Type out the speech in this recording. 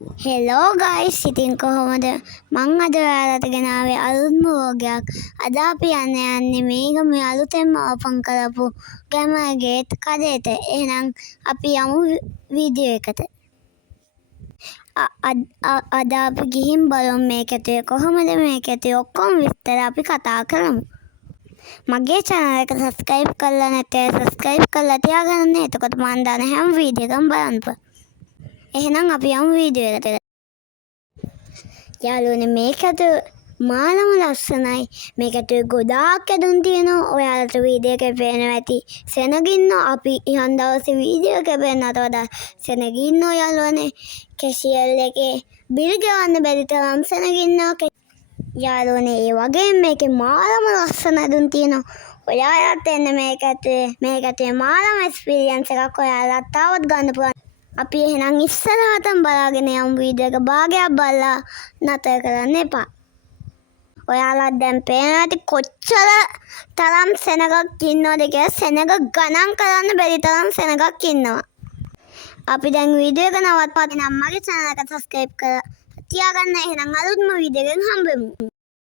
Hello guys, ඉතින් කොහොමද? මං අද ඔයාලට ගෙනාවේ අලුත්ම වෝගයක්. අද අපි යන්නේ මේ අලුතෙන්ම ඕපන් කරපු ගැමර්ගේට් කඩේට. එහෙනම් අපි යමු වීඩියෝ එකට. අද අපි ගිහින් බලමු මේක ඇතුලේ කොහොමද මේක ඇතුලේ ඔක්කොම විස්තර අපි කතා කරමු. මගේ channel එක subscribe කරලා නැත්නම් subscribe කරලා තියාගන්න. එතකොට මම දාන හැම වීඩියෝ එකම බලන්න. එහෙනම් අපි යමු වීඩියෝ එකට. යාළුවනේ මේක ඇතුලේ මාළම ලස්සනයි. මේක ඇතුලේ ගොඩාක් ඇඳුම් තියෙනවා. ඔයාලට වීඩියෝ එකේ පේනවා ඇති. සෙනගින්න අපි ඉහන් දවසේ වීඩියෝ එකේ පේනකට වඩා සෙනගින්න යාළුවනේ. කැෂියල් එකේ බිල් ගන්න බැරි තරම් සෙනගින්නවා. යාළුවනේ ඒ වගේම මේකේ මාළම ලස්සන ඇඳුම් තියෙනවා. ඔයාලට එන්න මේක ඇතුලේ මාළම එක්ස්පීරියන්ස් එකක් ඔයාලට තාවත් ගන්න පුළුවන්. අපි එහෙනම් ඉස්සරහටම බලාගෙන යමු. වීඩියෝ එක භාගයක් බලලා නතර කරන්න එපා. ඔයාලා දැන් පේනවා ඇති කොච්චර තරම් සෙනගක් ඉන්නවද කියලා. සෙනග ගණන් කරන්න බැරි තරම් සෙනගක් ඉන්නවා. අපි දැන් වීඩියෝ එක නවත්වලා නම් මගේ channel එක subscribe කරලා තියාගන්න. එහෙනම් අලුත්ම වීඩියෝ එකෙන් හම්බෙමු.